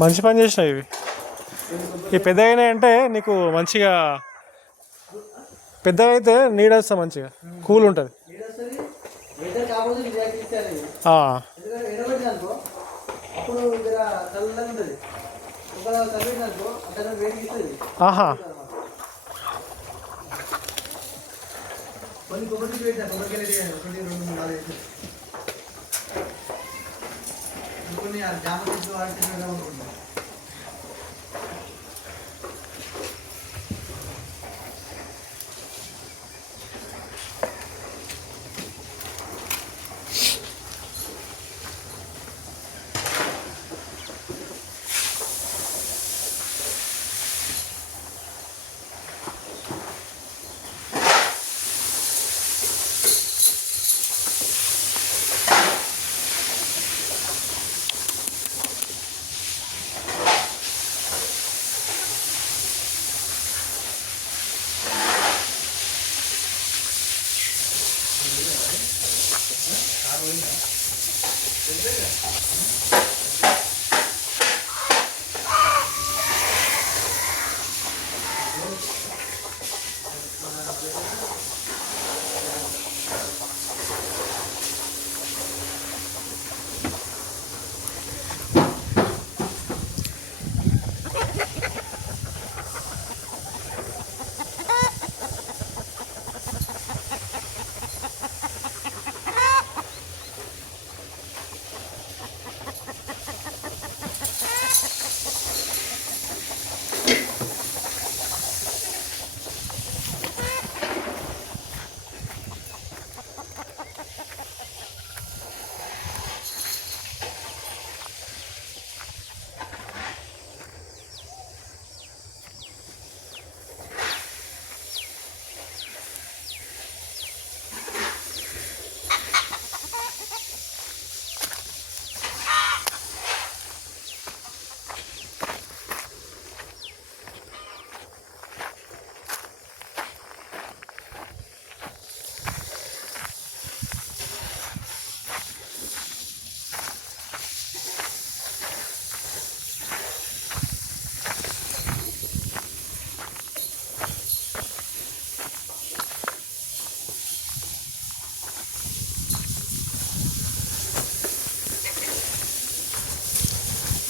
మంచి పని చేసినావు ఇవి. ఈ పెద్దగా అంటే నీకు మంచిగా పెద్దగా అయితే నీడ వస్తా మంచిగా కూల్ ఉంటుంది. ఆహా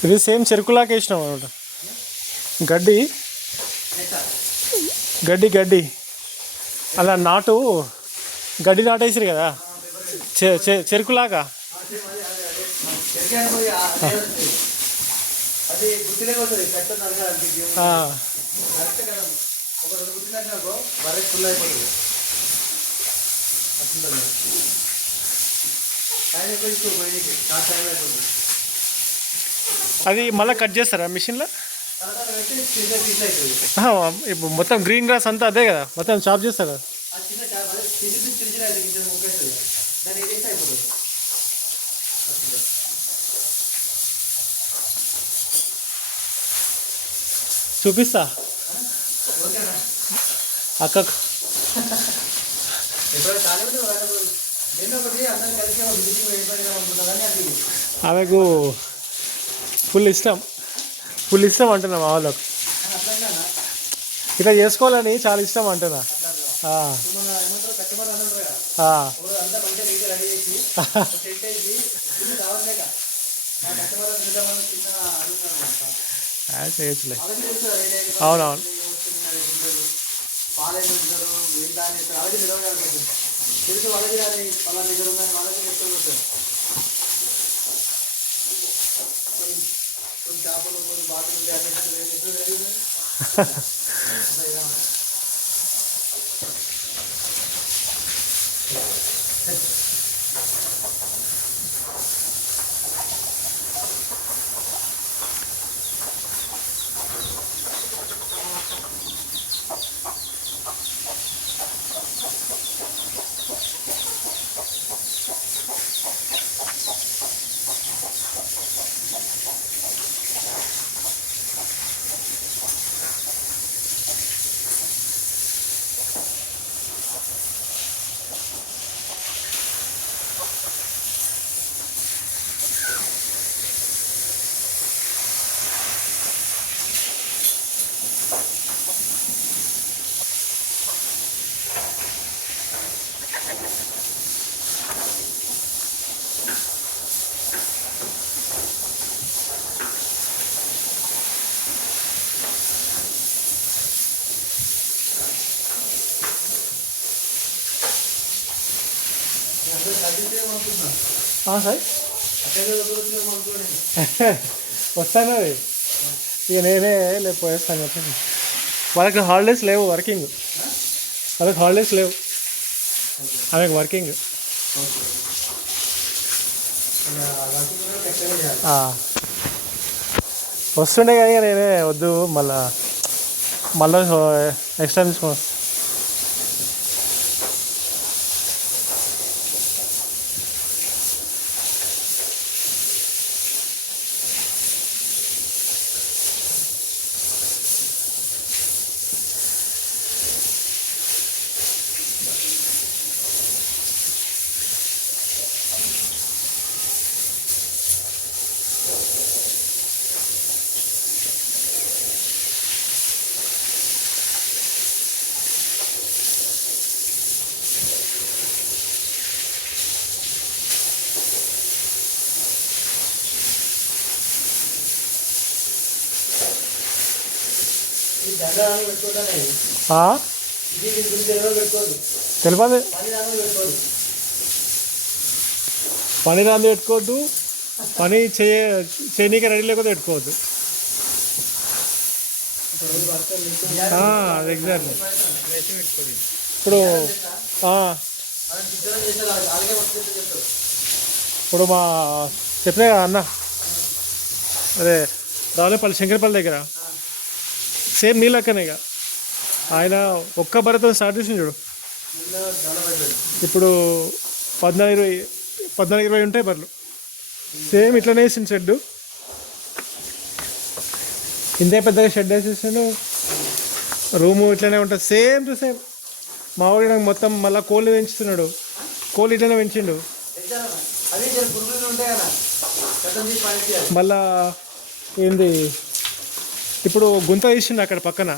ఇది సేమ్ చెరుకులాగా వేసినాం అనమాట. గడ్డి గడ్డి గడ్డి అలా నాటు గడ్డి నాటేసారు కదా చెరుకులాగా. అది మళ్ళీ కట్ చేస్తారా మిషన్లో? ఇప్పుడు మొత్తం గ్రీన్ గ్రాస్ అంతా అదే కదా, మొత్తం చాప్ చేస్తారు కదా. చూపిస్తా అక్కకు. ఆమెకు ఫుల్ ఇష్టం అంటున్నా మా వాళ్ళకు. ఇట్లా చేసుకోవాలని చాలా ఇష్టం అంటున్నా. చేయొచ్చులే. అవునవును. సార్ వస్తాను అది ఇక నేనే లేపు పోయేస్తాను చెప్పండి. వాళ్ళకి హాలిడేస్ లేవు, వర్కింగ్. వాళ్ళకి హాలిడేస్ లేవు, ఆమెకు వర్కింగ్. వస్తుండే కానీ నేనే వద్దు, మళ్ళీ నెక్స్ట్ టైం తీసుకో. తెలియదు, పని రాంది పెట్టుకోవద్దు, పని చేయనీకి రెడీ లేకపోతే పెట్టుకోవద్దు. ఎగ్జాక్ట్లీ. ఇప్పుడు ఇప్పుడు మా చెప్పినా కదా అన్న, అదే రావులపల్లి శంకరపల్లి దగ్గర సేమ్ నీళ్ళక్కనే ఇక ఆయన ఒక్క బర్రెతో స్టార్ట్ చేసింది చూడు. ఇప్పుడు 14-20 ఉంటాయి బర్రెలు. సేమ్ ఇట్లనే వేసింది షెడ్, ఇంతే పెద్దగా షెడ్ వేసేసాను, రూము ఇట్లనే ఉంటుంది సేమ్ టు సేమ్. మా వాడు నాకు మొత్తం మళ్ళీ కోళ్ళు పెంచుతున్నాడు, కోళ్ళు ఇట్లనే పెంచిండు. మళ్ళా ఏంది ఇప్పుడు గుంత తీసిండు, అక్కడ పక్కన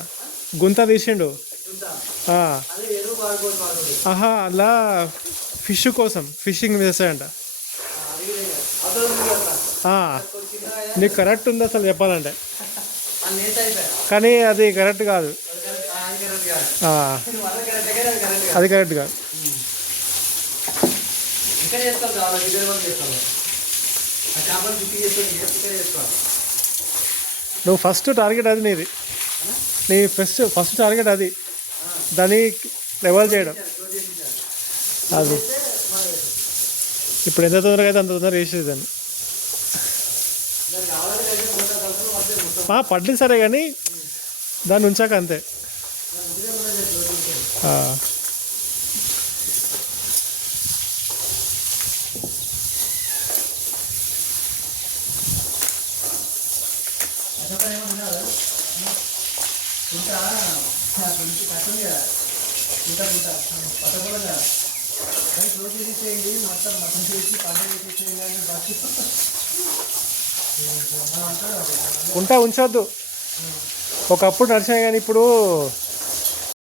గుంత తీసిండు. అలా ఫిష్ కోసం ఫిషింగ్ చేస్తాయంట. నీకు కరెక్ట్ ఉంది అసలు చెప్పాలంటే, కానీ అది కరెక్ట్ కాదు, అది కరెక్ట్ కాదు. నువ్వు ఫస్ట్ టార్గెట్ అది నీది, నీ ఫస్ట్ టార్గెట్ అది, దాన్ని లెవెల్ చేయడం. అది ఇప్పుడు ఎంత తొందరగా అయితే అంత తొందరగా వేసేది దాన్ని. పడ్లి సరే కానీ దాన్ని ఉంచాక అంతే. కుంట ఉంచొద్దు, ఒకప్పుడు నడిచినాయి కానీ ఇప్పుడు